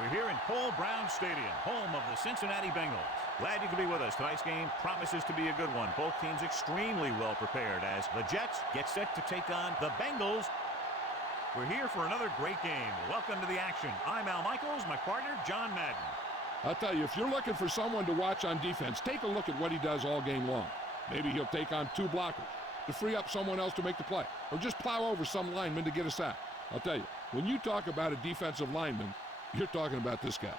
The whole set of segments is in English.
We're here in Paul Brown Stadium, home of the Cincinnati Bengals. Glad you could be with us. Tonight's game promises to be a good one. Both teams extremely well prepared as the Jets get set to take on the Bengals. We're here for another great game. Welcome to the action. I'm Al Michaels, my partner, John Madden. I'll tell you, if you're looking for someone to watch on defense, take a look at what he does all game long. Maybe he'll take on two blockers to free up someone else to make the play, or just plow over some lineman to get a sack. I'll tell you, when you talk about a defensive lineman, you're talking about this guy.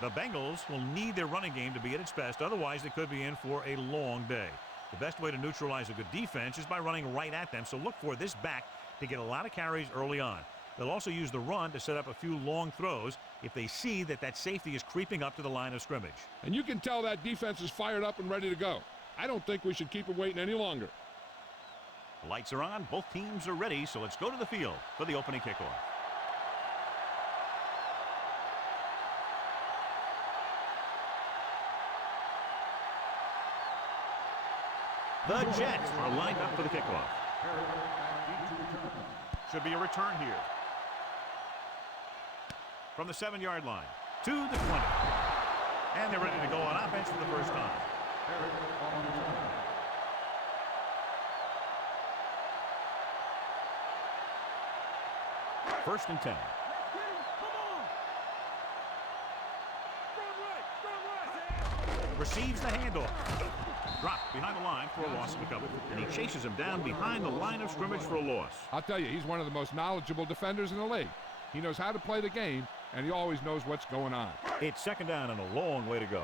The Bengals will need their running game to be at its best, otherwise they could be in for a long day. The best way to neutralize a good defense is by running right at them, so look for this back to get a lot of carries early on. They'll also use the run to set up a few long throws if they see that safety is creeping up to the line of scrimmage. And you can tell that defense is fired up and ready to go. I don't think we should keep them waiting any longer. The lights are on, both teams are ready, so let's go to the field for the opening kickoff. The Jets are lined up for the kickoff. Should be a return here. From the 7-yard line to the 20. And they're ready to go on offense for the first time. First and 10. Receives the handoff. Dropped behind the line for a loss of a couple. And he chases him down behind the line of scrimmage for a loss. I'll tell you, he's one of the most knowledgeable defenders in the league. He knows how to play the game, and he always knows what's going on. It's second down and a long way to go.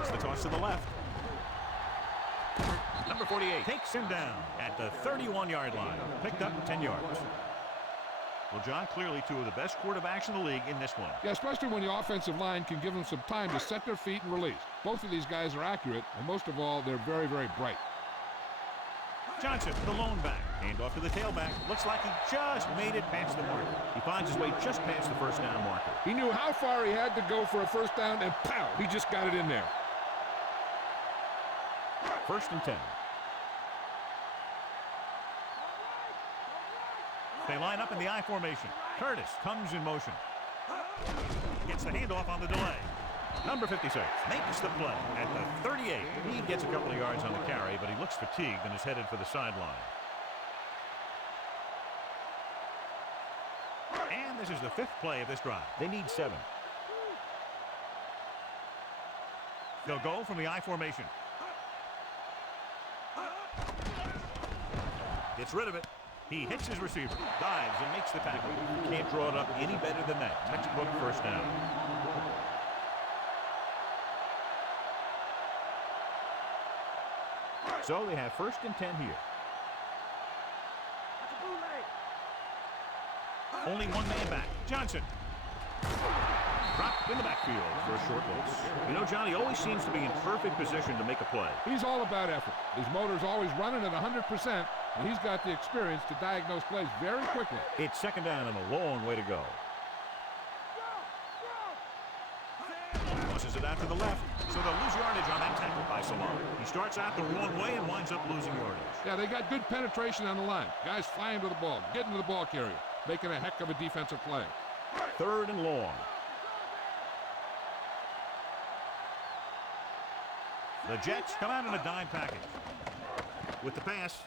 It's the toss to the left. Number 48 takes him down at the 31-yard line. Picked up 10 yards. Well, John, clearly two of the best quarterbacks in the league in this one. Yeah, especially when the offensive line can give them some time to set their feet and release. Both of these guys are accurate, and most of all, they're very, very bright. Johnson, the lone back. Hand off to the tailback. Looks like he just made it past the marker. He finds his way just past the first down marker. He knew how far he had to go for a first down, and pow, he just got it in there. First and 10. They line up in the I formation. Curtis comes in motion. Gets the handoff on the delay. Number 56 makes the play at the 38. He gets a couple of yards on the carry, but he looks fatigued and is headed for the sideline. And this is the fifth play of this drive. They need 7. They'll go from the I formation. Gets rid of it. He hits his receiver, dives, and makes the tackle. Can't draw it up any better than that. Textbook first down. So they have first and 10 here. Only one man back. Johnson. Dropped in the backfield for a short loss. You know, John, he always seems to be in perfect position to make a play. He's all about effort. His motor's always running at 100%. And he's got the experience to diagnose plays very quickly. It's second down and a long way to go. Tosses it out to the left, so they'll lose yardage on that tackle by Salon. He starts out the wrong way and winds up losing yardage. Yeah, they got good penetration on the line. Guys flying to the ball, getting to the ball carrier, making a heck of a defensive play. Third and long. The Jets come out in a dime package. With the pass.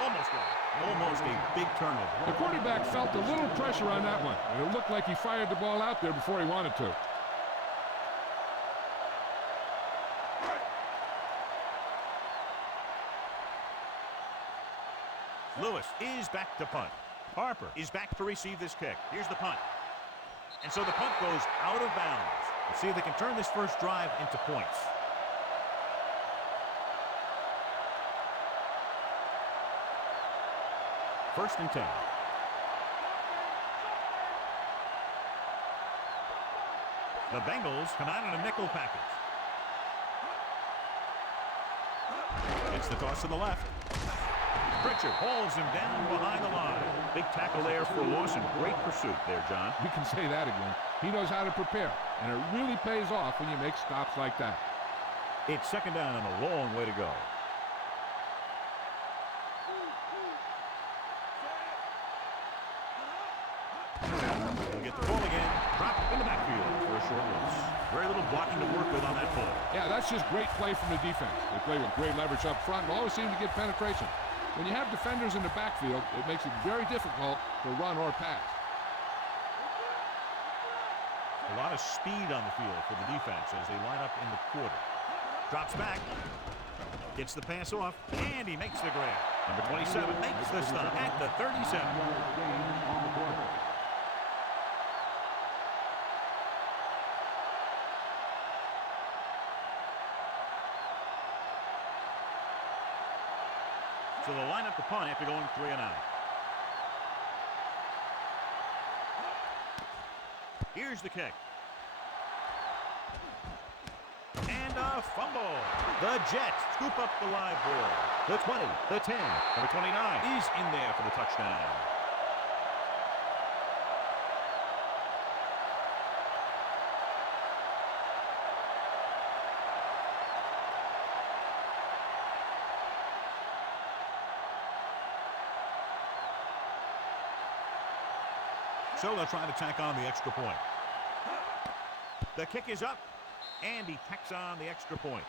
Almost got it. Almost a big turnover. The quarterback felt a little pressure on that one. And it looked like he fired the ball out there before he wanted to. Lewis is back to punt. Harper is back to receive this kick. Here's the punt. And so the punt goes out of bounds. Let's see if they can turn this first drive into points. First and 10. The Bengals come out in a nickel package. It's the toss to the left. Pritchard holds him down behind the line. Big tackle there for Lawson. Great pursuit there, John. We can say that again. He knows how to prepare, and it really pays off when you make stops like that. It's second down and a long way to go. from the backfield for a short loss. Very little blocking to work with on that play. Yeah, that's just great play from the defense. They play with great leverage up front and always seem to get penetration. When you have defenders in the backfield, it makes it very difficult to run or pass. A lot of speed on the field for the defense as they line up in the quarter. Drops back. Gets the pass off, and he makes the grab. Number 27 makes the stop at the 37. So they'll line up the punt after going 3 and out. Here's the kick. And a fumble. The Jets scoop up the live ball. The 20, the 10, number 29 is in there for the touchdown. So they'll try to tack on the extra point. The kick is up, and he tacks on the extra point.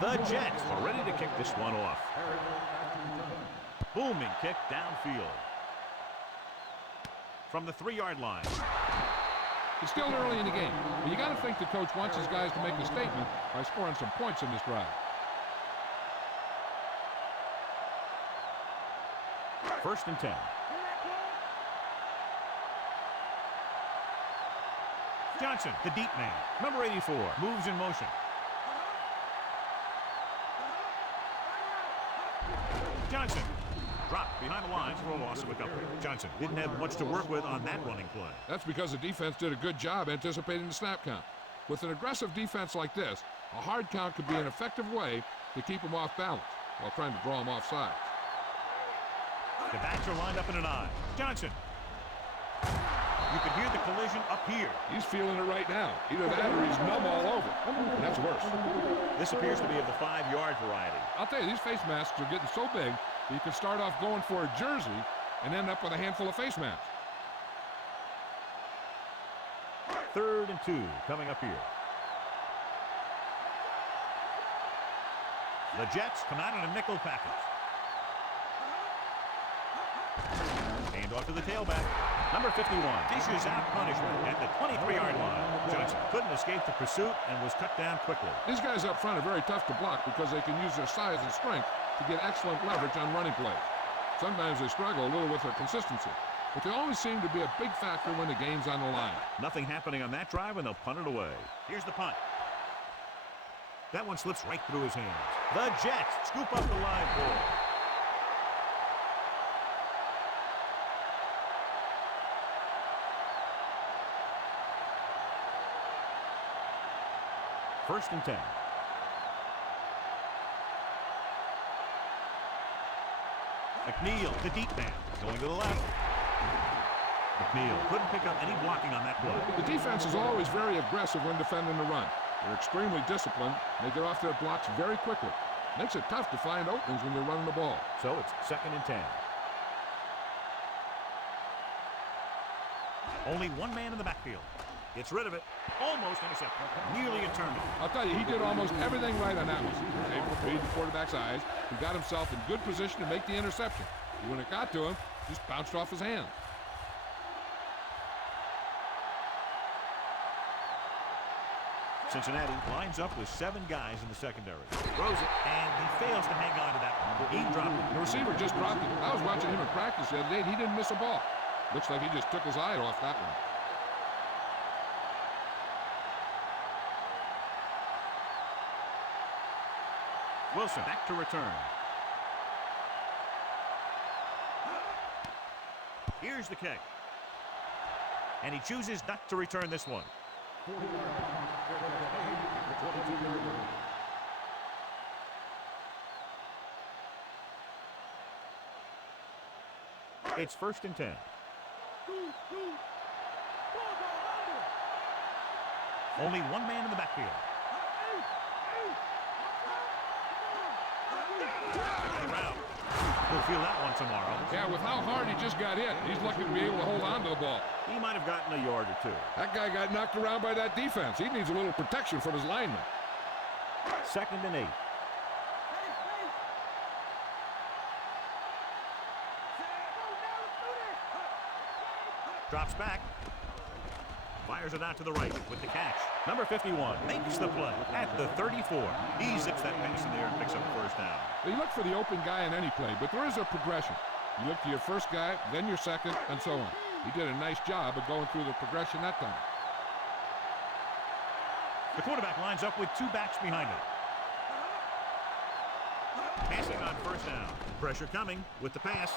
The Jets are ready to kick this one off. Booming kick downfield. From the 3-yard line. It's still early in the game, but you got to think the coach wants his guys to make a statement by scoring some points in this drive. First and 10. Johnson, the deep man. Number 84, moves in motion. Johnson dropped behind the lines for a loss of a couple. Johnson didn't have much to work with on that running play. That's because the defense did a good job anticipating the snap count. With an aggressive defense like this, a hard count could be an effective way to keep them off balance while trying to draw them off sides. The backs are lined up in an I. Johnson. You can hear the collision up here. He's feeling it right now. Either that or he's numb all over. And that's worse. This appears to be of the 5-yard variety. I'll tell you, these face masks are getting so big that you can start off going for a jersey and end up with a handful of face masks. 3rd and 2 coming up here. The Jets come out in a nickel package. Hand off to the tailback. Number 51 dishes out punishment at the 23-yard line. Johnson couldn't escape the pursuit and was cut down quickly. These guys up front are very tough to block because they can use their size and strength to get excellent leverage on running plays. Sometimes they struggle a little with their consistency, but they always seem to be a big factor when the game's on the line. Nothing happening on that drive, and they'll punt it away. Here's the punt. That one slips right through his hands. The Jets scoop up the live ball. First and 10. McNeil, the deep man, going to the left. McNeil couldn't pick up any blocking on that play. The defense is always very aggressive when defending the run. They're extremely disciplined. They get off their blocks very quickly. Makes it tough to find openings when they're running the ball. So it's 2nd and 10. Only one man in the backfield. Gets rid of it. Almost intercepted. Nearly a turnover. I'll tell you, he did almost everything right on that one. He was able to read the quarterback's eyes. He got himself in good position to make the interception. And when it got to him, just bounced off his hand. Cincinnati lines up with 7 guys in the secondary. Throws it, and he fails to hang on to that one. He dropped it. The receiver just dropped it. I was watching him in practice the other day, and he didn't miss a ball. Looks like he just took his eye off that one. Wilson back to return. Here's the kick. And he chooses not to return this one. It's 1st and 10. Only one man in the backfield. We'll feel that one tomorrow. Yeah, with how hard he just got hit, he's lucky to be able to hold on to the ball. He might have gotten a yard or two. That guy got knocked around by that defense. He needs a little protection from his linemen. 2nd and 8. Drops back. Fires it out to the right with the catch. Number 51 makes the play at the 34. He zips that pass in there and picks up a 1st down. You look for the open guy in any play, but there is a progression. You look to your first guy, then your second, and so on. He did a nice job of going through the progression that time. The quarterback lines up with 2 backs behind him. Passing on 1st down. Pressure coming with the pass.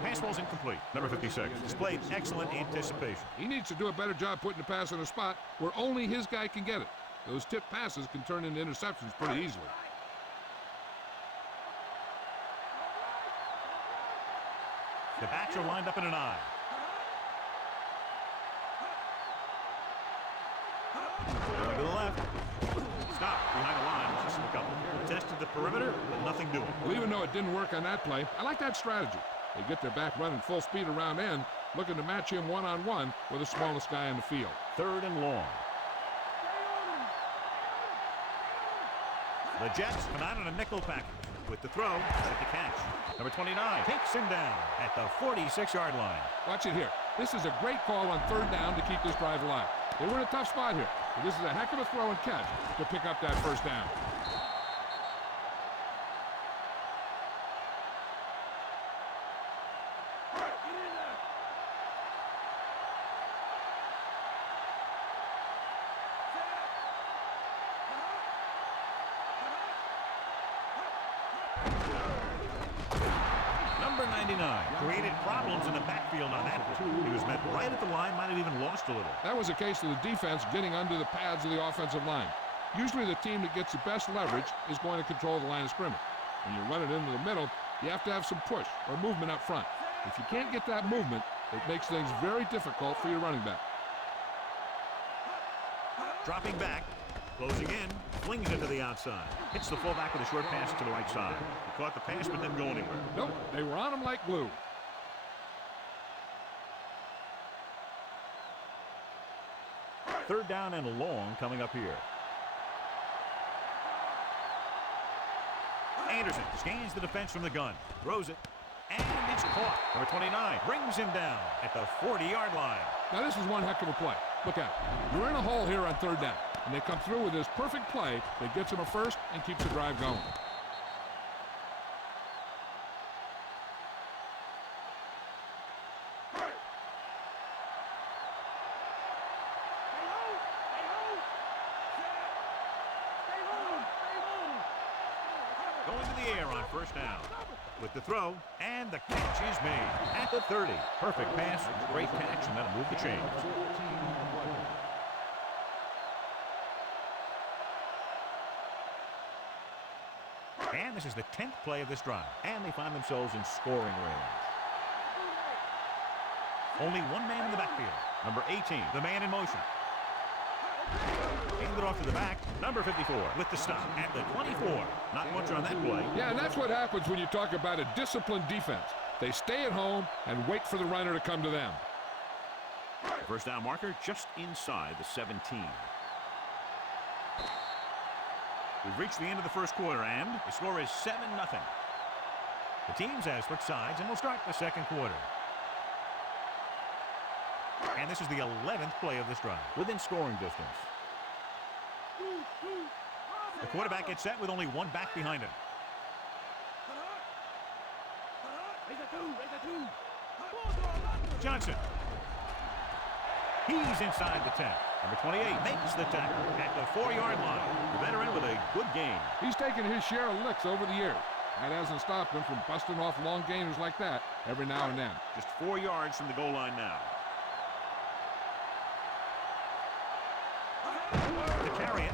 Pass ball's incomplete. Number 56 displayed excellent anticipation. He needs to do a better job putting the pass in a spot where only his guy can get it. Those tip passes can turn into interceptions pretty easily. The backs are lined up in an eye. Going to the left. Stop behind the line. Just look up. Tested the perimeter, but nothing doing. Well, even though it didn't work on that play, I like that strategy. They get their back running full speed around end, looking to match him one-on-one with the smallest guy in the field. 3rd and long. The Jets come out in a nickel package with the throw at the catch. Number 29 takes him down at the 46-yard line. Watch it here. This is a great call on 3rd down to keep this drive alive. They were in a tough spot here, but this is a heck of a throw and catch to pick up that 1st down. Number 99 created problems in the backfield on that one. He was met right at the line, might have even lost a little. That was a case of the defense getting under the pads of the offensive line. Usually the team that gets the best leverage is going to control the line of scrimmage. When you run it into the middle, you have to have some push or movement up front. If you can't get that movement, it makes things very difficult for your running back. Dropping back, closing in, flings it to the outside. Hits the fullback with a short pass to the right side. He caught the pass but didn't go anywhere. Nope, they were on him like glue. Third down and long coming up here. Anderson scans the defense from the gun, throws it, and it's caught. Number 29 brings him down at the 40-yard line. Now this is one heck of a play. Look at it. You're in a hole here on 3rd down, and they come through with this perfect play that gets them a 1st and keeps the drive going. Going to the air on 1st down. With the throw, and the catch is made at the 30. Perfect pass, great catch, and that'll move the chains. And this is the 10th play of this drive, and they find themselves in scoring range. Only one man in the backfield. Number 18, the man in motion. Handed off to the back. Number 54 with the stop at the 24. Not much on that play. Yeah, and that's what happens when you talk about a disciplined defense. They stay at home and wait for the runner to come to them. The 1st down marker just inside the 17. We've reached the end of the 1st quarter, and the score is 7-0. The teams have switched sides, and we'll start the 2nd quarter. And this is the 11th play of this drive, within scoring distance. The quarterback gets set with only one back behind him. Johnson. He's inside the 10. Number 28 makes the tackle at the 4-yard line. The veteran with a good game. He's taken his share of licks over the years. That hasn't stopped him from busting off long gainers like that every now and then. Just 4 yards from the goal line now. To carry it,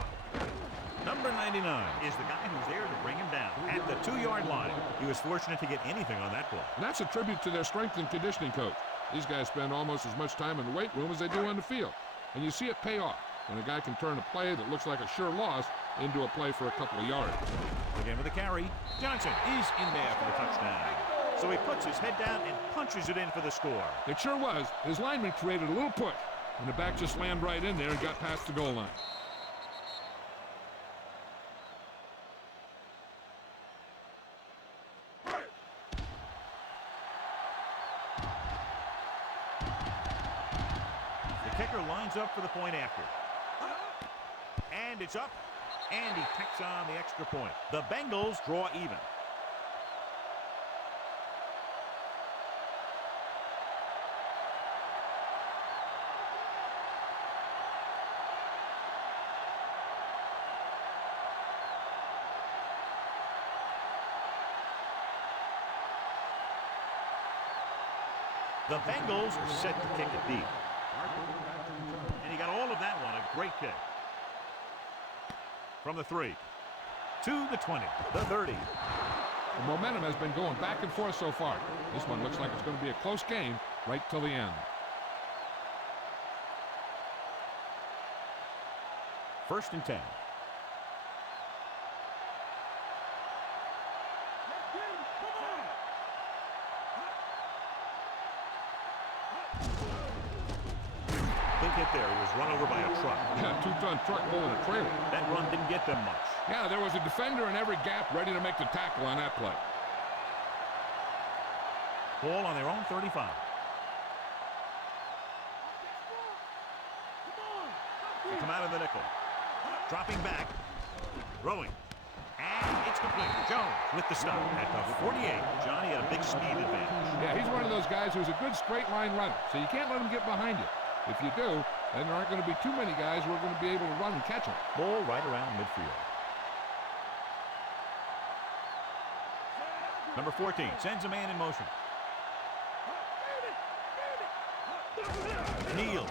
number 99 is the guy who's there to bring him down at the 2-yard line. He was fortunate to get anything on that play. And that's a tribute to their strength and conditioning coach. These guys spend almost as much time in the weight room as they do on the field. And you see it pay off when a guy can turn a play that looks like a sure loss into a play for a couple of yards. Again with the carry. Johnson is in there for the touchdown. So he puts his head down and punches it in for the score. It sure was. His lineman created a little push, and the back just slammed right in there and got past the goal line. The kicker lines up for the point after. And it's up. And he tacks on the extra point. The Bengals draw even. The Bengals are set to kick it deep. And he got all of that one. A great kick. From the 3 to the 20, the 30. The momentum has been going back and forth so far. This one looks like it's going to be a close game right till the end. First and 10. Big hit there. He was run over by a truck. Yeah, 2-ton truck pulling a trailer. That run didn't get them much. Yeah, there was a defender in every gap ready to make the tackle on that play. Ball on their own 35. They come out of the nickel. Dropping back. Throwing. And it's complete. Jones with the stop at the 48. Johnny had a big speed advantage. Yeah, he's one of those guys who's a good straight line runner, so you can't let him get behind you. If you do, then there aren't going to be too many guys who are going to be able to run and catch him. Ball right around midfield. Number 14 sends a man in motion. Neal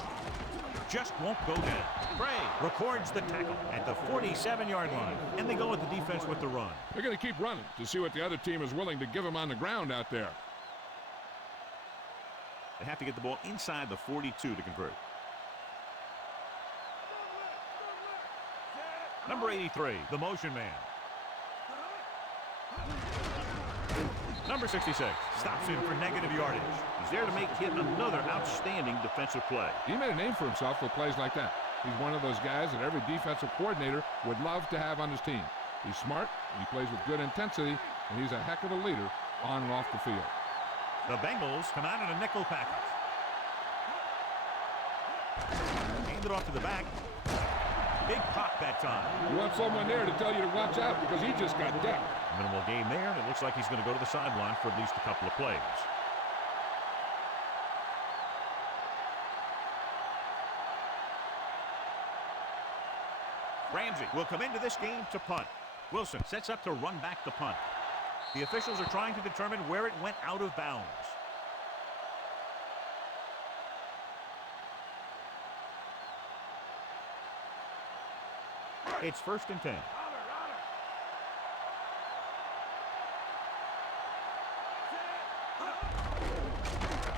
just won't go down. Bray records the tackle at the 47-yard line, and they go with the defense with the run. They're going to keep running to see what the other team is willing to give them on the ground out there. They have to get the ball inside the 42 to convert. Number 83, the motion man. Number 66 stops him for negative yardage. He's there to make yet another outstanding defensive play. He made a name for himself with plays like that. He's one of those guys that every defensive coordinator would love to have on his team. He's smart, he plays with good intensity, and he's a heck of a leader on and off the field. The Bengals come out in a nickel package. Hand it off to the back. Big pop that time. You want someone there to tell you to watch out because he just got decked. Minimal gain there, and it looks like he's going to go to the sideline for at least a couple of plays. Ramsey will come into this game to punt. Wilson sets up to run back the punt. The officials are trying to determine where it went out of bounds. It's first and 10.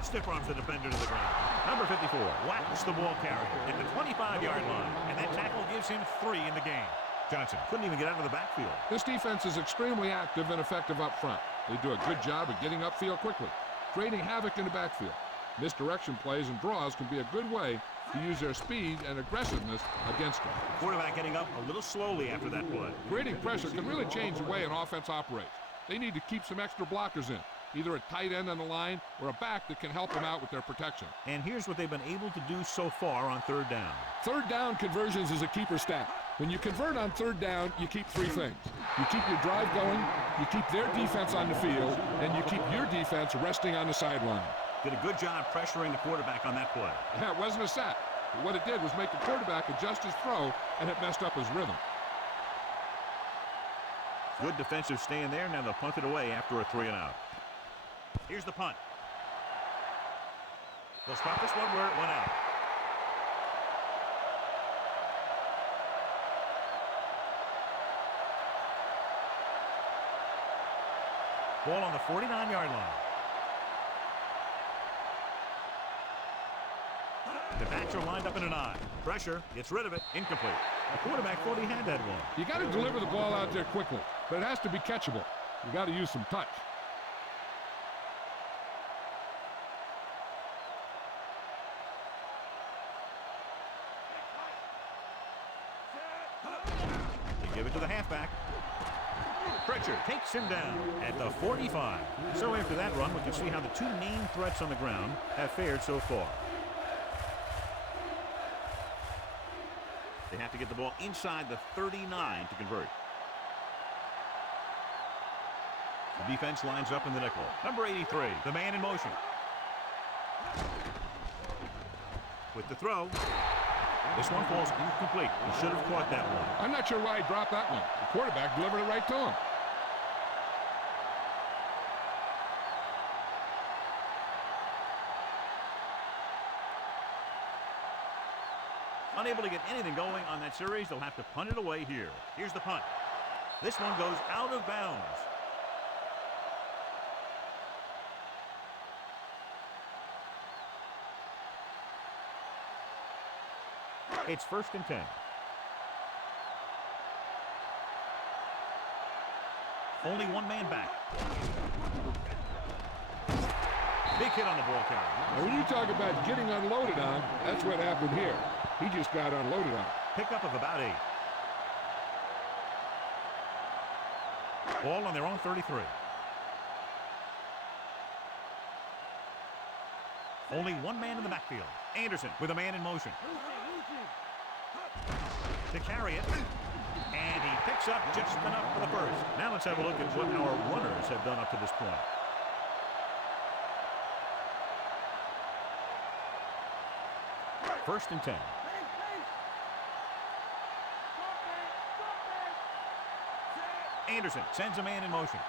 Stiff arms the defender to the ground. Number 54 whacks the ball carrier at the 25-yard line, and that tackle gives him 3 in the game. Johnson couldn't even get out of the backfield. This defense is extremely active and effective up front. They do a good job of getting upfield quickly, creating havoc in the backfield. Misdirection plays and draws can be a good way to use their speed and aggressiveness against them. Quarterback getting up a little slowly after that play. Creating pressure can really change the way an offense operates. They need to keep some extra blockers in, either a tight end on the line or a back that can help them out with their protection. And here's what they've been able to do so far on third down. Third down conversions is a keeper stat. When you convert on third down, you keep 3 things. You keep your drive going, you keep their defense on the field, and you keep your defense resting on the sideline. Did a good job pressuring the quarterback on that play. Yeah, it wasn't a sack. But what it did was make the quarterback adjust his throw, and it messed up his rhythm. Good defensive stand there. Now they'll punt it away after a 3-and-out. Here's the punt. They'll stop this one where it went out. Ball on the 49-yard line. The backs are lined up in an I. Pressure, gets rid of it, incomplete. The quarterback thought he had that one. You got to deliver the ball out there quickly, but it has to be catchable. You got to use some touch. They give it to the halfback. Pritchard takes him down at the 45. So after that run, we can see how the two main threats on the ground have fared so far. They have to get the ball inside the 39 to convert. The defense lines up in the nickel. Number 83, the man in motion. With the throw. This one falls incomplete. He should have caught that one. I'm not sure why he dropped that one. The quarterback delivered it right to him. Unable to get anything going on that series, they'll have to punt it away here. Here's the punt. This one goes out of bounds. It's 1st and 10. Only one man back. Big hit on the ball carrier. Now, when you talk about getting unloaded on, that's what happened here. He just got unloaded on. Pickup of about 8. Ball on their own 33. Only one man in the backfield. Anderson with a man in motion. To carry it. And he picks up just enough for the first. Now let's have a look at what our runners have done up to this point. First and 10. Anderson sends a man in motion.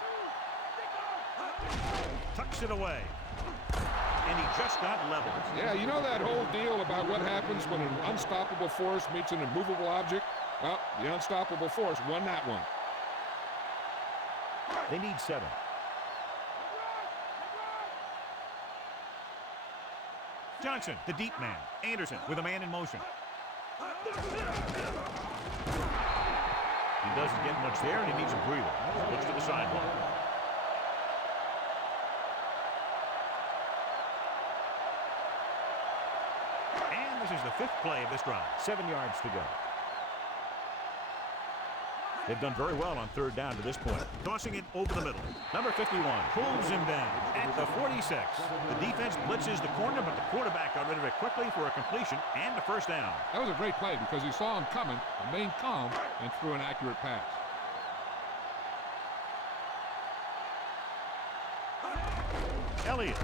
Tucks it away. And he just got leveled. Yeah, you know that whole deal about what happens when an unstoppable force meets an immovable object? Well, the unstoppable force won that one. They need 7. Johnson, the deep man. Anderson with a man in motion. He doesn't get much there, and he needs a breather. Looks to the sideline. And this is the 5th play of this drive. 7 yards to go. They've done very well on 3rd down to this point. Tossing it over the middle. Number 51 pulls him down at the 46. The defense blitzes the corner, but the quarterback got rid of it quickly for a completion and a 1st down. That was a great play because he saw him coming, remained calm, and threw an accurate pass. Elliott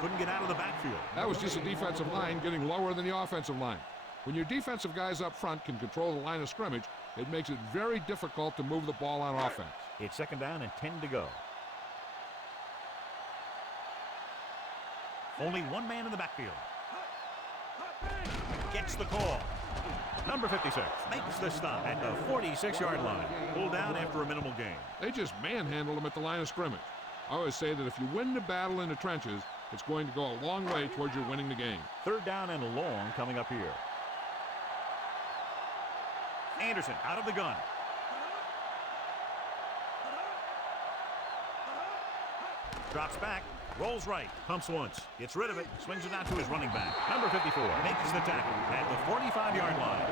couldn't get out of the backfield. That was just a defensive line getting lower than the offensive line. When your defensive guys up front can control the line of scrimmage, it makes it very difficult to move the ball on offense. It's 2nd down and 10 to go. Only one man in the backfield. Gets the call. Number 56 makes the stop at the 46-yard line. Pulled down after a minimal gain. They just manhandled him at the line of scrimmage. I always say that if you win the battle in the trenches, it's going to go a long way towards your winning the game. 3rd down and long coming up here. Anderson out of the gun. Drops back, rolls right, pumps once, gets rid of it, swings it out to his running back. Number 54 makes the tackle at the 45-yard line.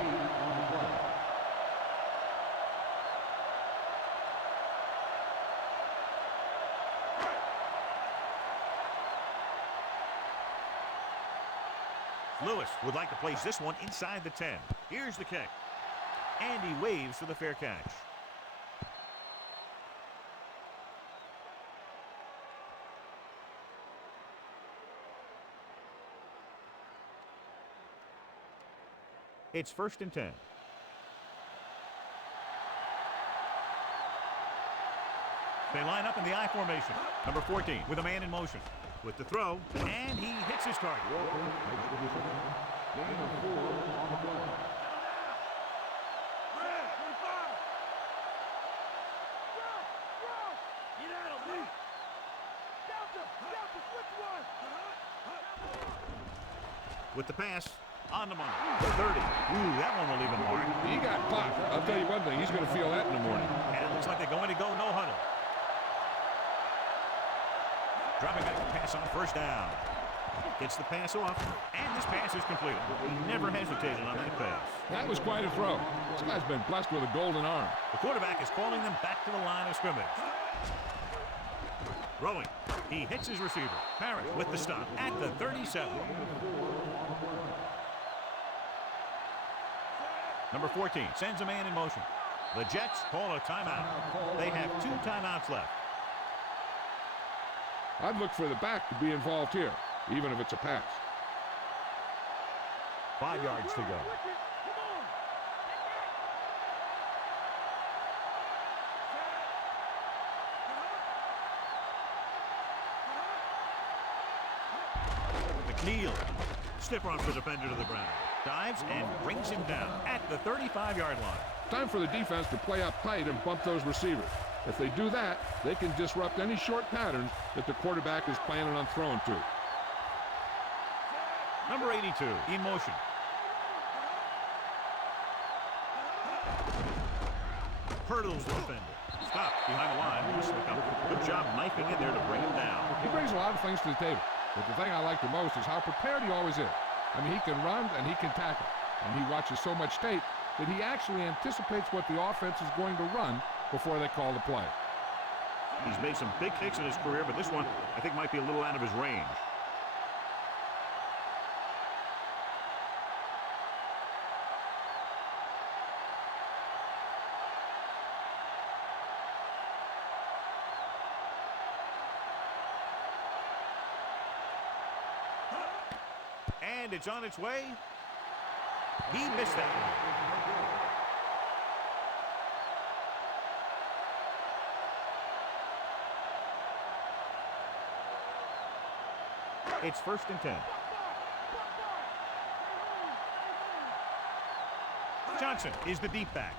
Lewis would like to place this one inside the 10. Here's the kick. And he waves for the fair catch. It's 1st and 10. They line up in the I formation. Number 14 with a man in motion. With the throw, and he hits his target. with the pass. On the money. The 30. Ooh, that one will leave him hard. He got popped. I'll tell you one thing. He's going to feel that in the morning. And it looks like they're going to go no huddle. Dropping back the pass on first down. Gets the pass off. And this pass is completed. He never hesitated on that pass. That was quite a throw. This guy's been blessed with a golden arm. The quarterback is calling them back to the line of scrimmage. Throwing. He hits his receiver. Parrish with the stop at the 37. Number 14 sends a man in motion. The Jets call a timeout. They have 2 timeouts left. I'd look for the back to be involved here, even if it's a pass. 5 yards to go. McNeil. Stiff arms the defender to the ground. Dives and brings him down at the 35-yard line. Time for the defense to play up tight and bump those receivers. If they do that, they can disrupt any short patterns that the quarterback is planning on throwing to. Number 82 in motion. Hurdles the defender. Stop behind the line. Good job knifing in there to bring him down. He brings a lot of things to the table, but the thing I like the most is how prepared he always is. I mean, he can run and he can tackle, and he watches so much tape that he actually anticipates what the offense is going to run before they call the play. He's made some big kicks in his career, but this one I think might be a little out of his range. And it's on its way. He missed that one. It's 1st and 10. Johnson is the deep back.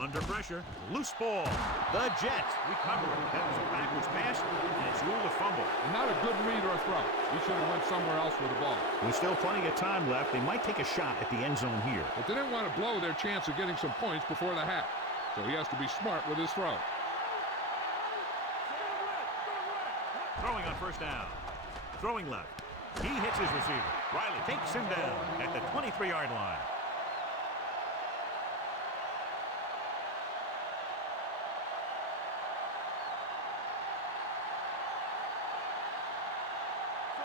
Under pressure, loose ball. The Jets recover it. That was a backwards pass, and it's ruled a fumble. And not a good read or a throw. He should have went somewhere else with the ball. With still plenty of time left, they might take a shot at the end zone here. But they didn't want to blow their chance of getting some points before the half. So he has to be smart with his throw. Throwing on first down. Throwing left. He hits his receiver. Riley takes him down at the 23-yard line.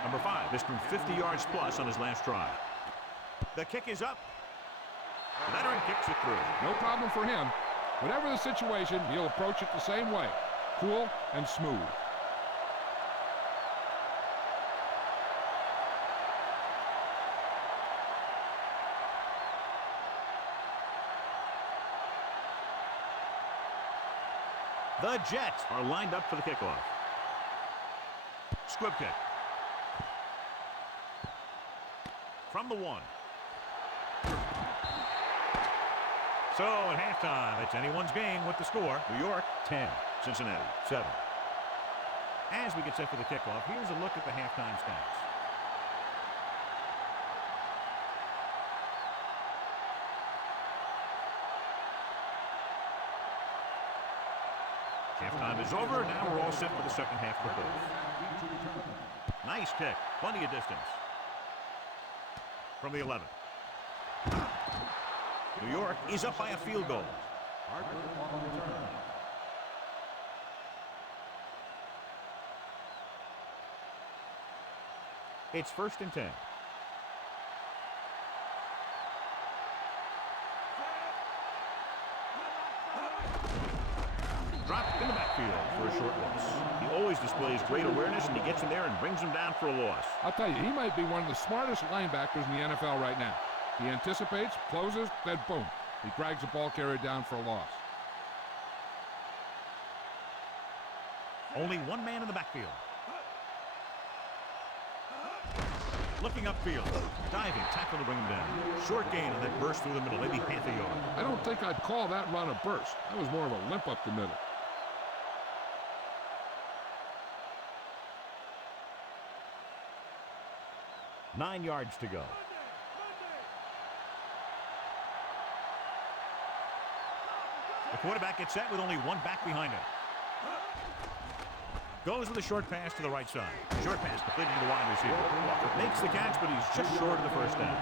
Number 5 missed from 50 yards plus on his last try. The kick is up. The veteran kicks it through. No problem for him. Whatever the situation, he'll approach it the same way. Cool and smooth. The Jets are lined up for the kickoff. Squib kick. From the 1. So at halftime, it's anyone's game with the score. New York 10, Cincinnati 7. As we get set for the kickoff, here's a look at the halftime stats. Halftime is over. Now we're all set for the second half kickoff. Nice kick. Plenty of distance. From the 11. New York is up by a field goal. It's 1st and 10. Dropped in the backfield for a short loss. He always displays great awareness, and he gets in there and brings him down for a loss. I'll tell you, he might be one of the smartest linebackers in the NFL right now. He anticipates, closes, then boom. He drags the ball carrier down for a loss. Only one man in the backfield. Looking upfield. Diving tackle to bring him down. Short gain on that burst through the middle, maybe half a yard. I don't think I'd call that run a burst. That was more of a limp up the middle. Nine yards to go. The quarterback gets set with only one back behind him. Goes with a short pass to the right side. Short pass completed to the wide receiver. Walker makes the catch, but he's just short of the first down.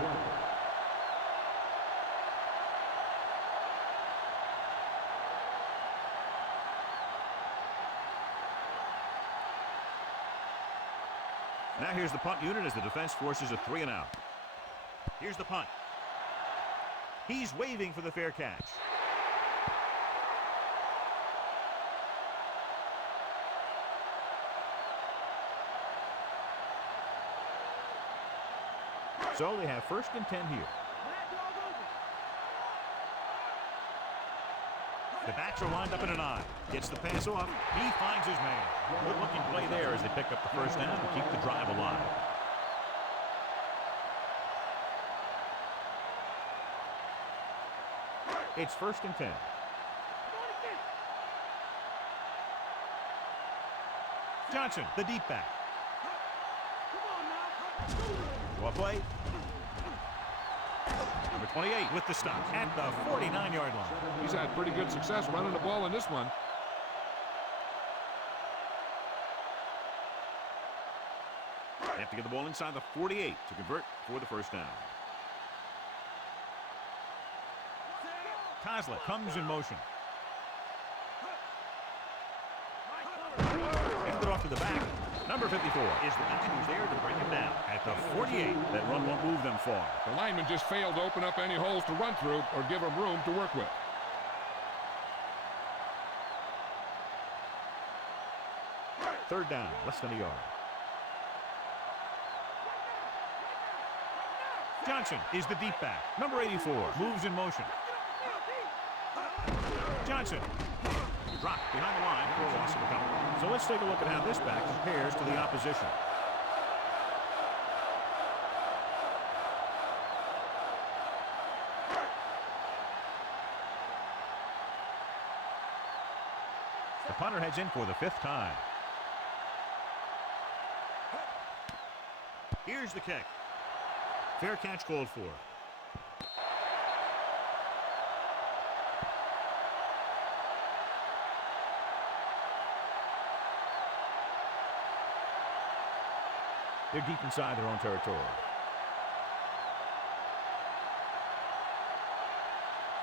Now here's the punt unit as the defense forces a 3 and out. Here's the punt. He's waving for the fair catch. So they have 1st and 10 here. The backs are lined up in an eye. Gets the pass off. He finds his man. Good looking play there as they pick up the first down and keep the drive alive. It's 1st and 10. Johnson, the deep back. Draw play. Number 28 with the stop at the 49-yard line. He's had pretty good success running the ball in this one. They have to get the ball inside the 48 to convert for the first down. Kozlik comes in motion. Hands it off to the back. Number 54 is the guy who's there to bring him down at the 48. That run won't move them far. The lineman just failed to open up any holes to run through or give him room to work with. Third down, less than a yard. Johnson is the deep back. Number 84 moves in motion. Johnson dropped behind the line for a loss of a couple. So let's take a look at how this back compares to the opposition. The punter heads in for the 5th time. Here's the kick. Fair catch called for. They're deep inside their own territory.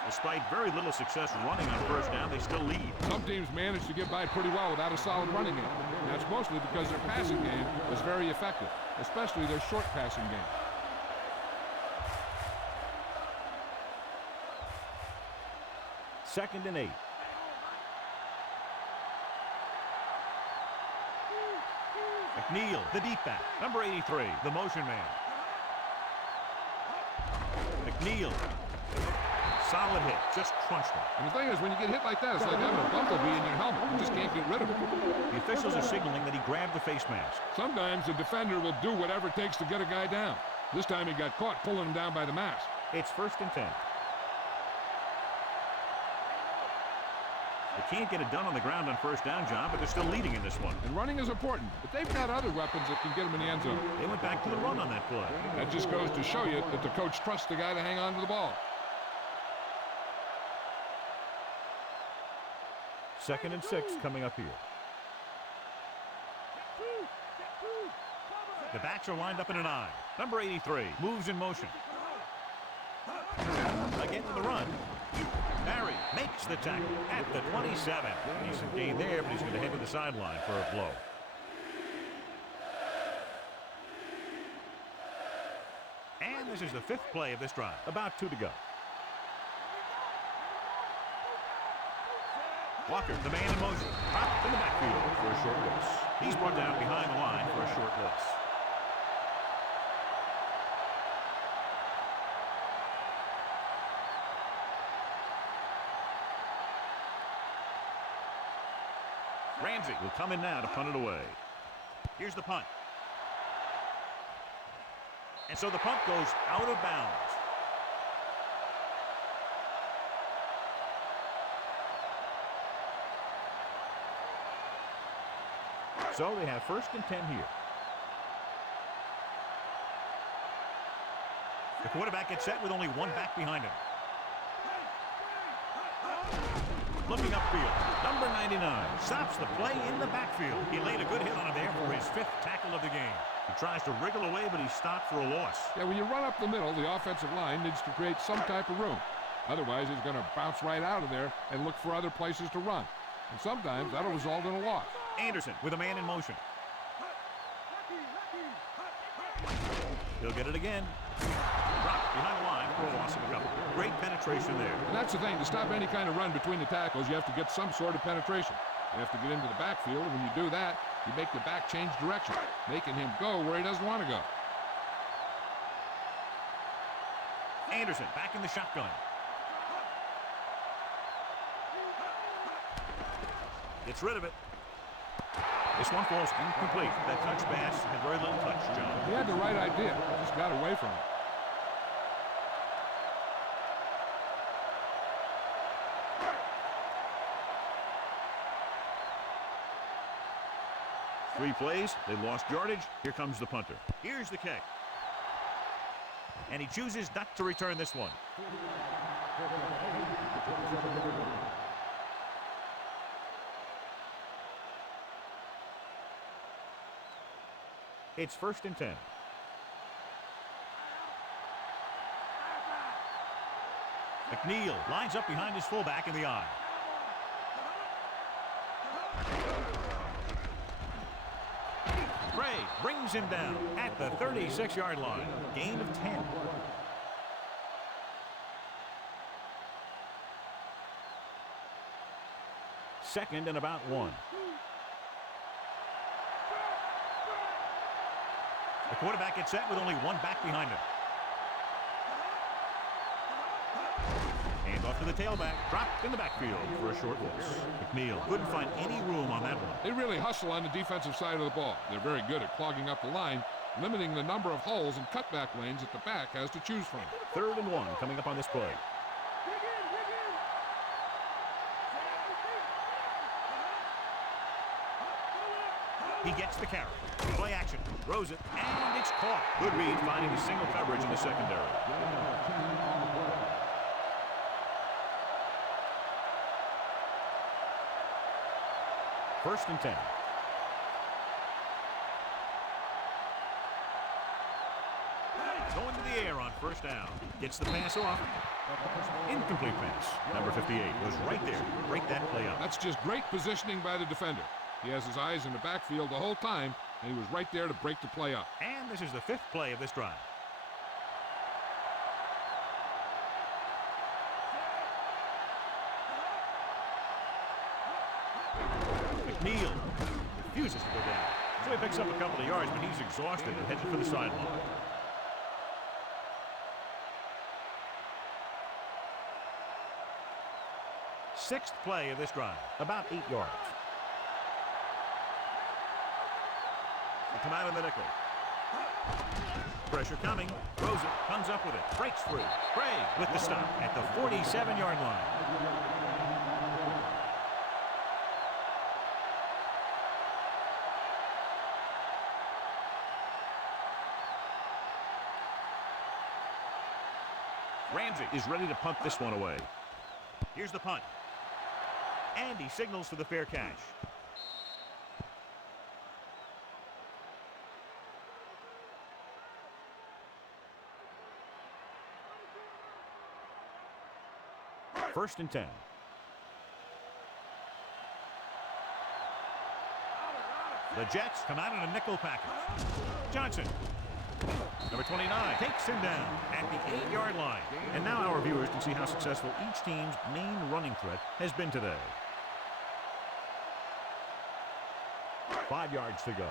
Despite very little success running on first down, they still lead. Some teams manage to get by pretty well without a solid running game. That's mostly because their passing game is very effective, especially their short passing game. Second and 8. McNeil, the deep back. Number 83, the motion man. McNeil. Solid hit. Just crunched him. And the thing is, when you get hit like that, it's like having a bumblebee in your helmet. You just can't get rid of it. The officials are signaling that he grabbed the face mask. Sometimes the defender will do whatever it takes to get a guy down. This time he got caught pulling him down by the mask. It's 1st and 10. They can't get it done on the ground on first down, John, but they're still leading in this one. And running is important, but they've got other weapons that can get them in the end zone. They went back to the run on that play. That just goes to show you that the coach trusts the guy to hang on to the ball. 2nd and 6 coming up here. The backs are lined up in an eye. Number 83 moves in motion. Again to the run. Barry makes the tackle at the 27. Decent gain there, but he's going to head to the sideline for a blow. And this is the 5th play of this drive. About 2 to go. Walker, the man in motion. Popped in the backfield for a short loss. He's brought down behind the line for a short loss. Ramsey will come in now to punt it away. Here's the punt. And so the punt goes out of bounds. So they have 1st and 10 here. The quarterback gets set with only one back behind him. looking upfield. Number 99 stops the play in the backfield. He laid a good hit on him there for his 5th tackle of the game. He tries to wriggle away, but he's stopped for a loss. Yeah, when you run up the middle, the offensive line needs to create some type of room. Otherwise, he's going to bounce right out of there and look for other places to run. And sometimes that'll result in a loss. Anderson with a man in motion. He'll get it again. Dropped behind the line for a loss of a couple. Great penetration there. And that's the thing. To stop any kind of run between the tackles, you have to get some sort of penetration. You have to get into the backfield, and when you do that, you make the back change direction, making him go where he doesn't want to go. Anderson back in the shotgun. Gets rid of it. This one falls incomplete. That touch pass had very little touch, John. He had the right idea. He just got away from it. Three plays, they lost yardage. Here comes the punter. Here's the kick. And he chooses not to return this one. It's 1st and 10. McNeil lines up behind his fullback in the eye. Gray brings him down at the 36-yard line. Gain of 10. Second and about 1. The quarterback gets set with only one back behind him. Hand off to the tailback. Dropped in the backfield for a short loss. McNeil couldn't find any room on that one. They really hustle on the defensive side of the ball. They're very good at clogging up the line, limiting the number of holes and cutback lanes that the back has to choose from. 3rd and 1 coming up on this play. He gets the carry. Play action. Throws it. And it's caught. Good read finding the single coverage in the secondary. First and 10. Going to the air on 1st down. Gets the pass off. Incomplete pass. Number 58 was right there to break that play up. That's just great positioning by the defender. He has his eyes in the backfield the whole time, and he was right there to break the play up. And this is the 5th play of this drive. McNeil refuses to go down. So he picks up a couple of yards, but he's exhausted and headed for the sideline. Sixth play of this drive, about 8 yards. They come out in the nickel. Pressure coming, throws it, comes up with it, breaks through. Gray with the stop at the 47-yard line. Ramsey is ready to punt this one away. Here's the punt. And he signals for the fair catch. First and 10. The Jets come out in a nickel package. Johnson, number 29, takes him down at the 8-yard line. And now our viewers can see how successful each team's main running threat has been today. 5 yards to go.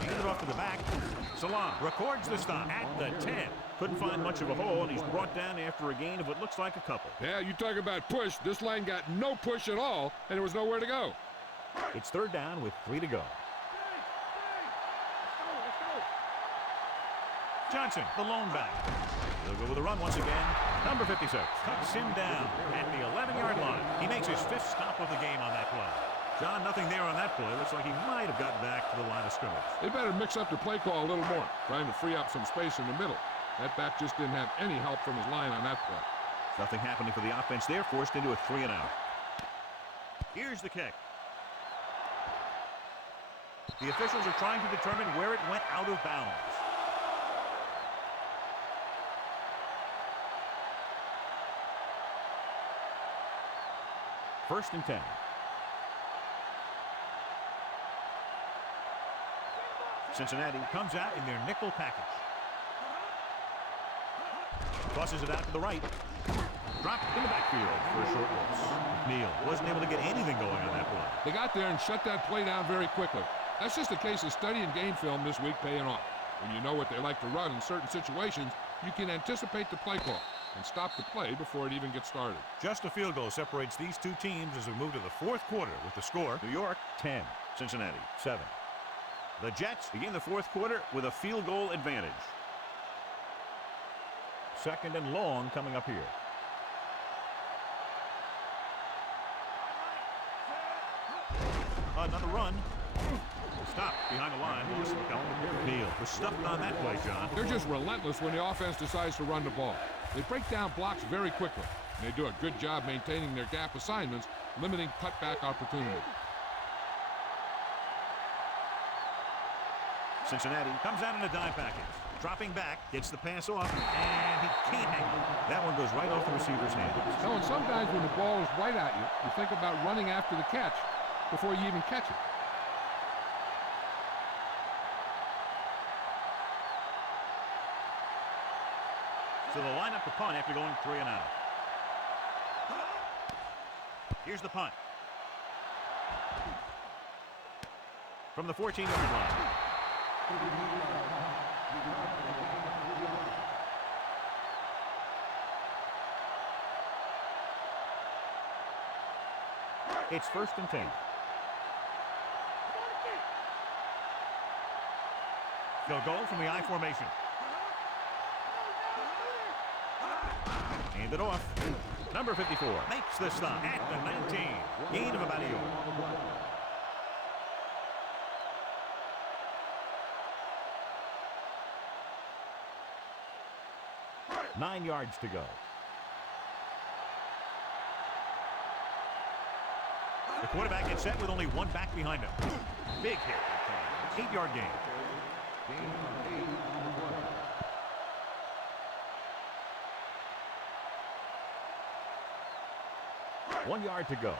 Hand it off to the back. Salam records the stop at the 10. Couldn't find much of a hole, and he's brought down after a gain of what looks like a couple. Yeah, you talk about push. This line got no push at all, and there was nowhere to go. It's 3rd down with 3 to go. Johnson, the lone back. He'll go with a run once again. Number 56 cuts him down at the 11-yard line. He makes his 5th stop of the game on that play. John, nothing there on that play. Looks like he might have gotten back to the line of scrimmage. They better mix up the play call a little more, trying to free up some space in the middle. That back just didn't have any help from his line on that play. Nothing happening for the offense there, forced into a 3-and-out. Here's the kick. The officials are trying to determine where it went out of bounds. First and 10. Cincinnati comes out in their nickel package. Tosses it out to the right. Dropped in the backfield for a short loss. Neal wasn't able to get anything going on that play. They got there and shut that play down very quickly. That's just a case of studying game film this week paying off. When you know what they like to run in certain situations, you can anticipate the play call and stop the play before it even gets started. Just a field goal separates these two teams as we move to the fourth quarter with the score. New York 10, Cincinnati 7. The Jets begin the fourth quarter with a field goal advantage. Second and long coming up here. Another run. Stop behind the line. Neal was stuffed on that play, John. They're just relentless when the offense decides to run the ball. They break down blocks very quickly. And they do a good job maintaining their gap assignments, limiting cutback opportunity. Cincinnati comes out in a dime package. Dropping back, gets the pass off, and he can't hang it. That one goes right off the receiver's hands. So, and sometimes when the ball is right at you, you think about running after the catch before you even catch it. So they'll line up the punt after going 3-and-out. Here's the punt. From the 14-yard line. It's first and 10. They'll go from the I formation. Hand it off. Number 54 makes the stop at the 19. Gain of about a yard. Nine yards to go. The quarterback gets set with only one back behind him. Big hit. 8-yard gain. 1 yard to go.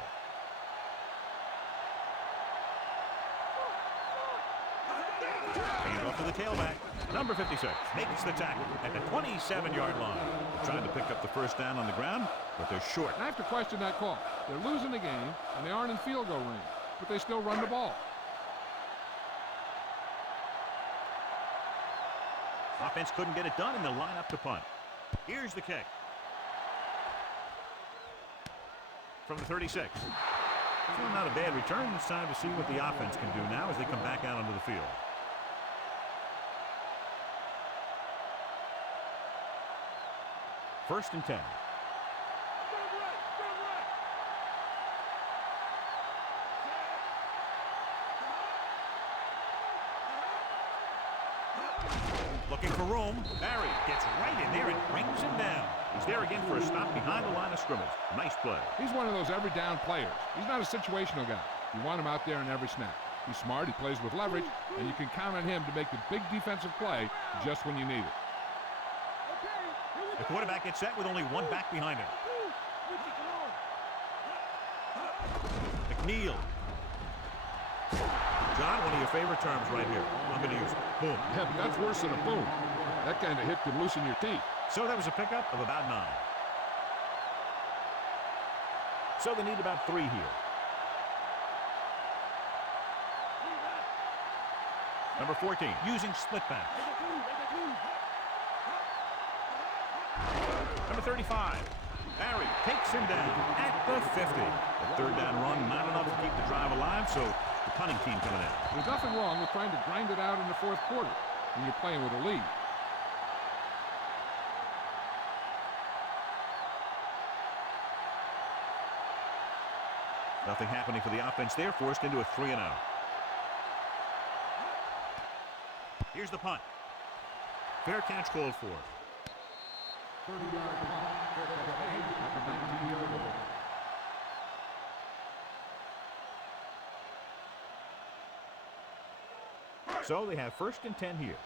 Hand off to the tailback. Number 56 makes the tackle at the 27-yard line. They're trying to pick up the first down on the ground, but they're short. I have to question that call. They're losing the game, and they aren't in field goal range, but they still run the ball. Offense couldn't get it done, and they'll line up to punt. Here's the kick. From the 36. Still not a bad return. It's time to see what the offense can do now as they come back out onto the field. First and 10. Looking for room. Barry gets right in there and brings him down. He's there again for a stop behind the line of scrimmage. Nice play. He's one of those every down players. He's not a situational guy. You want him out there in every snap. He's smart, he plays with leverage, and you can count on him to make the big defensive play just when you need it. The quarterback gets set with only one back behind him. McNeil. John, one of your favorite terms right here. I'm going to use it. Boom. Yeah, but that's worse than a boom. That kind of hit could loosen your teeth. So that was a pickup of about 9. So they need about 3 here. Number 14, using split backs. Number 35, Barry takes him down at the 50. The third down run, not enough to keep the drive alive, so the punting team coming in. There's nothing wrong with trying to grind it out in the fourth quarter when you're playing with a lead. Nothing happening for the offense there, forced into a 3-and-out. Here's the punt. Fair catch called for. 30-yard punt. Fair catch made at the 19-yard line. So they have 1st and 10 here.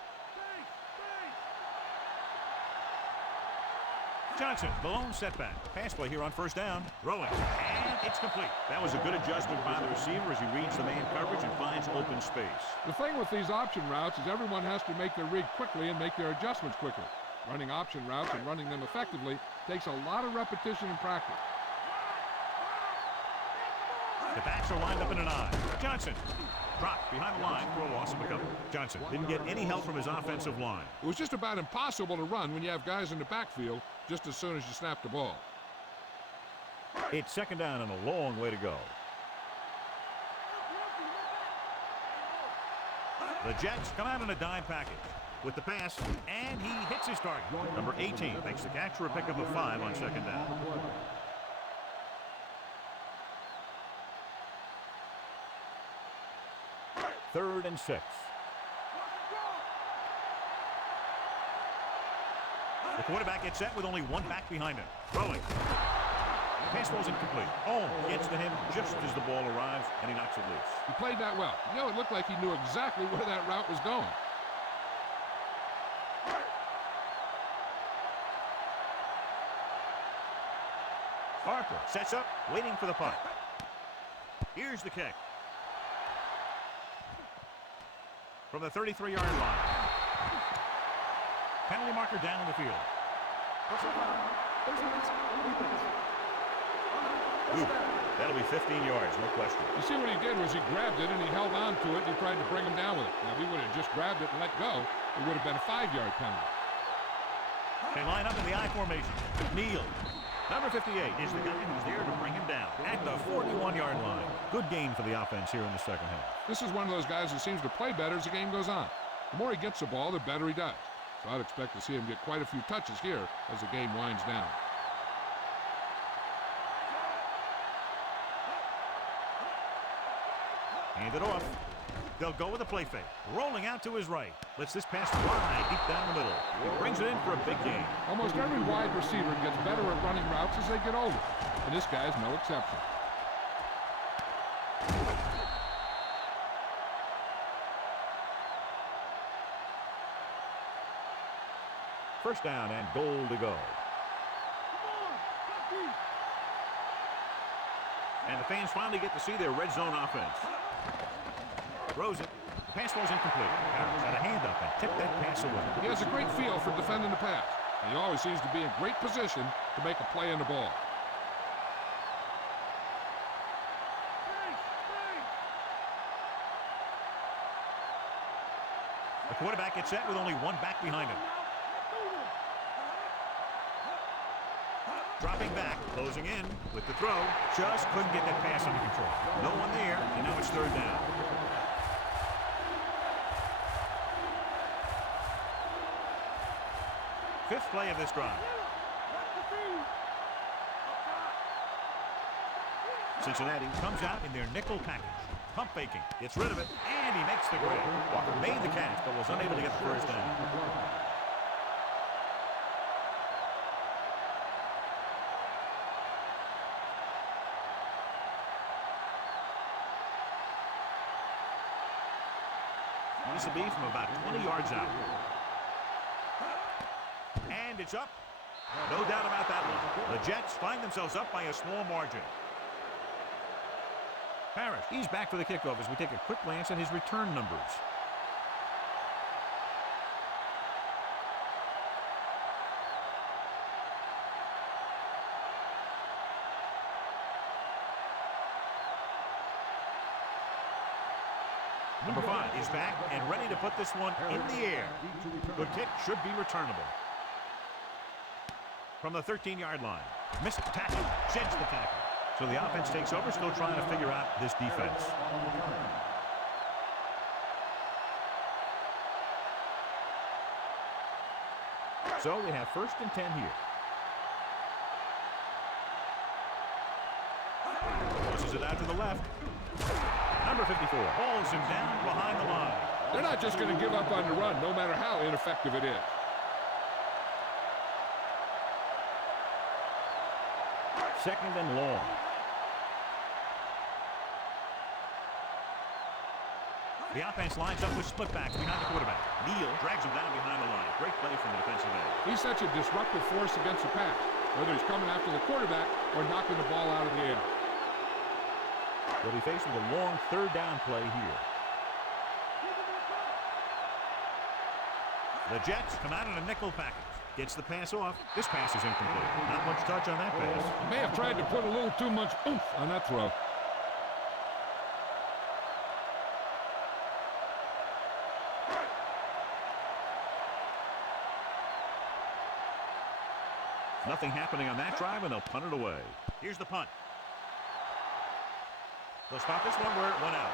Johnson, the lone setback. Pass play here on 1st down. Rolling. And it's complete. That was a good adjustment by the receiver as he reads the man coverage and finds open space. The thing with these option routes is everyone has to make their read quickly and make their adjustments quickly. Running option routes and running them effectively takes a lot of repetition and practice. The backs are lined up in an I. Johnson dropped behind the line for a loss of a couple. Johnson didn't get any help from his offensive line. It was just about impossible to run when you have guys in the backfield just as soon as you snap the ball. It's 2nd down and a long way to go. The Jets come out in a dime package with the pass, and he hits his target. Number 18 makes the catch for a pickup of 5 on 2nd down. Third and 6. The quarterback gets set with only one back behind him. Throwing. Pass ball's incomplete. Holmes gets to him just as the ball arrives, and he knocks it loose. He played that well. You know, it looked like he knew exactly where that route was going. Harper sets up, waiting for the punt. Here's the kick. From the 33-yard line. Penalty marker down in the field. Ooh, that'll be 15 yards, no question. You see what he did was he grabbed it and he held on to it and he tried to bring him down with it. Now, if he would have just grabbed it and let go, it would have been a 5-yard penalty. They line up in the I formation. Neal. Number 58 is the guy who's there to bring him down at the 41-yard line. Good gain for the offense here in the 2nd half. This is one of those guys who seems to play better as the game goes on. The more he gets the ball, the better he does. So I'd expect to see him get quite a few touches here as the game winds down. Hand it off. They'll go with a play fake. Rolling out to his right. Lets this pass fly deep down the middle. He brings it in for a big gain. Almost every wide receiver gets better at running routes as they get older. And this guy's no exception. First down and goal to go. And the fans finally get to see their red zone offense. Throws it. The pass ball's incomplete. Harris had a hand up and tipped that pass away. He has a great feel for defending the pass. And he always seems to be in great position to make a play on the ball. The quarterback gets set with only one back behind him. Dropping back, closing in with the throw. Just couldn't get that pass under control. No one there, and now it's 3rd down. Fifth play of this drive. Cincinnati comes out in their nickel package. Pump faking, gets rid of it, and he makes the grab. Walker made the catch, but was unable to get the first down. This will be from about 20 yards out. And it's up. No doubt about that one. The Jets find themselves up by a small margin. Parrish, he's back for the kickoff as we take a quick glance at his return numbers. Number 5 is back and ready to put this one in the air. Good kick, should be returnable. From the 13-yard line. Missed the tackle, sheds the tackle. So the offense takes over, still trying to figure out this defense. So we have 1st and 10 here. Pushes it out to the left. Number 54 hauls him down behind the line. They're not just going to give up on the run, no matter how ineffective it is. 2nd and long. The offense lines up with split backs behind the quarterback. Neal drags him down behind the line. Great play from the defensive end. He's such a disruptive force against the pass, whether he's coming after the quarterback or knocking the ball out of the air. They'll be faced with a long 3rd down play here. The Jets come out in a nickel package. Gets the pass off. This pass is incomplete. Not much touch on that pass. He may have tried to put a little too much oomph on that throw. Nothing happening on that drive, and they'll punt it away. Here's the punt. They'll stop this one where it went out.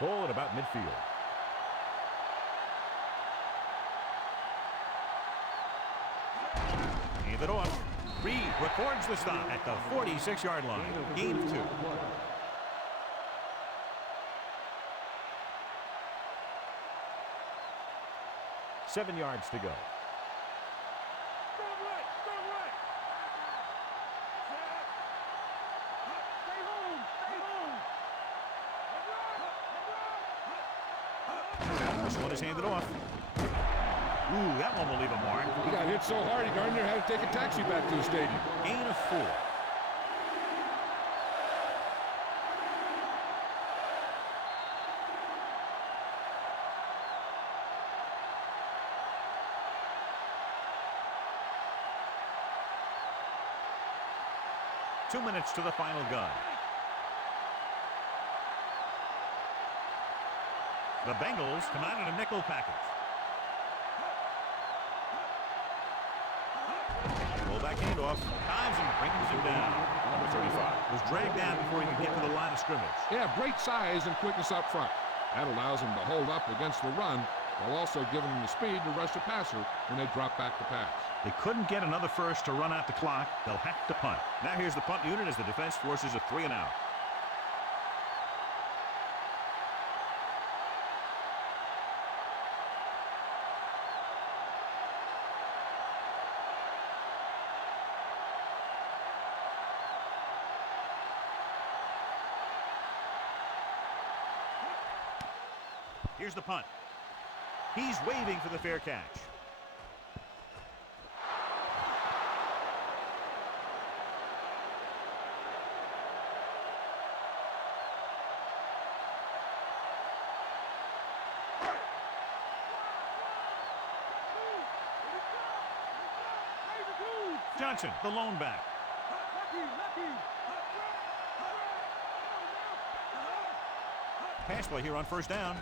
Ball at about midfield. Hand it off. Reed records the stop at the 46-yard line. Gain of 2. Seven yards to go. This one is handed off. Ooh, that one will leave a mark. He got hit so hard, Gardner had to take a taxi back to the stadium. Gain of 4. Two minutes to the final gun. The Bengals come out in a nickel package. Fullback handoff. Dives and brings him down. Number 35 was dragged down before he could get to the line of scrimmage. Yeah, great size and quickness up front. That allows him to hold up against the run while also giving him the speed to rush the passer when they drop back to pass. They couldn't get another first to run out the clock. They'll have to punt. Now here's the punt unit as the defense forces a 3 and out. Here's the punt. He's waving for the fair catch. Johnson, the lone back. Pass play here on first down.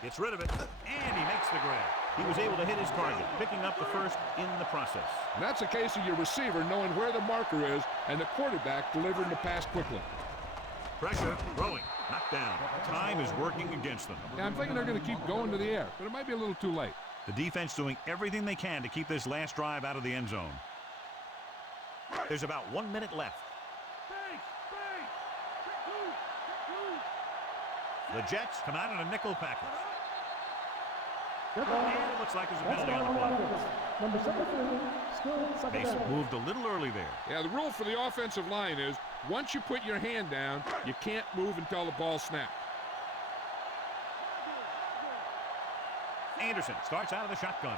Gets rid of it, and he makes the grab. He was able to hit his target, picking up the first in the process. And that's a case of your receiver knowing where the marker is and the quarterback delivering the pass quickly. Pressure, throwing, knocked down. Time is working against them. Yeah, I'm thinking they're going to keep going to the air, but it might be a little too late. The defense doing everything they can to keep this last drive out of the end zone. There's about 1 minute left. The Jets come out in a nickel package. And it looks like there's a penalty on the play. Base moved a little early there. Yeah, the rule for the offensive line is once you put your hand down, you can't move until the ball snaps. Anderson starts out of the shotgun.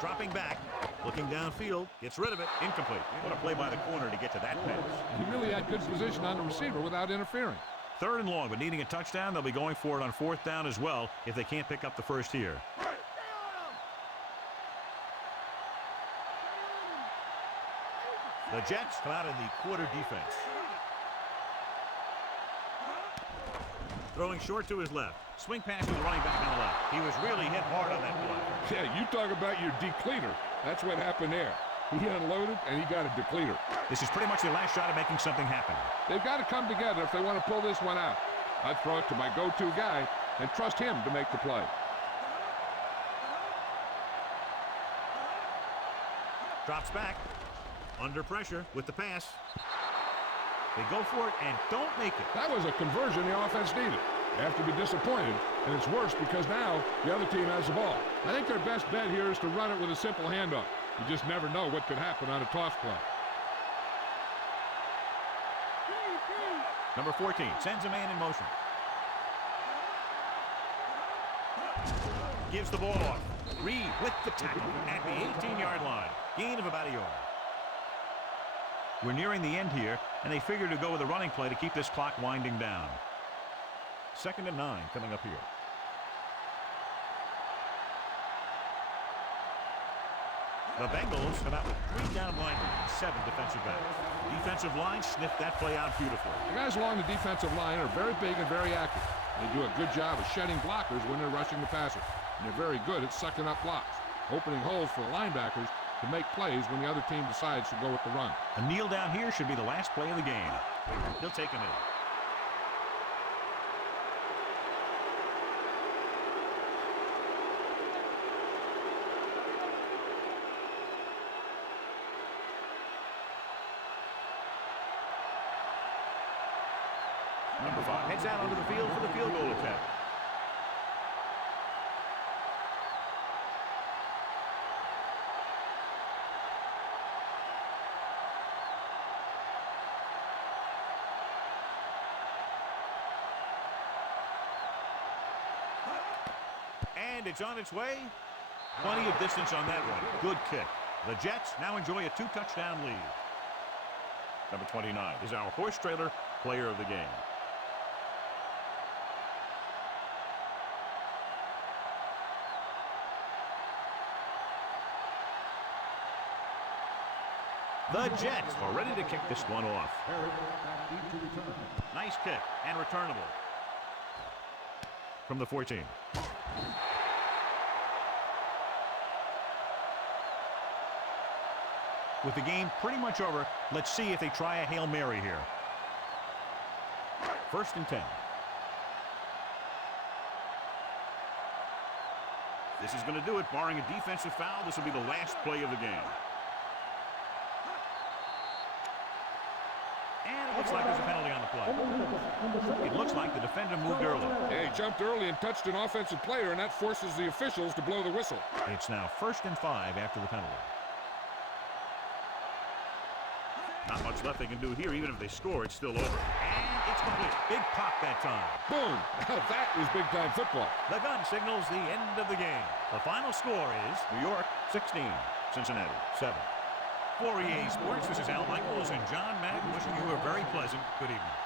Dropping back, looking downfield, gets rid of it, incomplete. What a play by the corner to get to that pass. He really had good position on the receiver without interfering. 3rd and long, but needing a touchdown, they'll be going for it on 4th down as well if they can't pick up the first here. The Jets come out in the quarter defense. Throwing short to his left. Swing pass to the running back on the left. He was really hit hard on that play. Yeah, you talk about your depleter. That's what happened there. He unloaded, and he got a depleter. This is pretty much their last shot at making something happen. They've got to come together if they want to pull this one out. I'd throw it to my go-to guy and trust him to make the play. Drops back. Under pressure with the pass. They go for it and don't make it. That was a conversion the offense needed. They have to be disappointed, and it's worse because now the other team has the ball. I think their best bet here is to run it with a simple handoff. You just never know what could happen on a toss play. Number 14 sends a man in motion. Gives the ball off. Reed with the tackle at the 18-yard line. Gain of about a yard. We're nearing the end here, and they figure to go with a running play to keep this clock winding down. 2nd and 9 coming up here. The Bengals come out with 3 down linemen and 7 defensive backs. Defensive line sniffed that play out beautifully. The guys along the defensive line are very big and very active. They do a good job of shedding blockers when they're rushing the passer. And they're very good at sucking up blocks, opening holes for linebackers to make plays when the other team decides to go with the run. A kneel down here should be the last play of the game. He'll take him in. Number 5 heads out onto the field for the field goal attempt. And it's on its way. Plenty of distance on that one. Good kick. The Jets now enjoy a 2-touchdown lead. Number 29 is our horse trailer player of the game. The Jets are ready to kick this one off. Nice kick and returnable. From the 14. With the game pretty much over, let's see if they try a Hail Mary here. 1st and 10. This is going to do it. Barring a defensive foul, this will be the last play of the game. And it looks like there's a penalty on the play. It looks like the defender moved early. Yeah, he jumped early and touched an offensive player, and that forces the officials to blow the whistle. It's now 1st and 5 after the penalty. Not much left they can do here. Even if they score, it's still over. And it's complete. Big pop that time. Boom! Now that is big-time football. The gun signals the end of the game. The final score is New York 16, Cincinnati 7. For EA Sports, this is Al Michaels and John Madden wishing you a very pleasant good evening.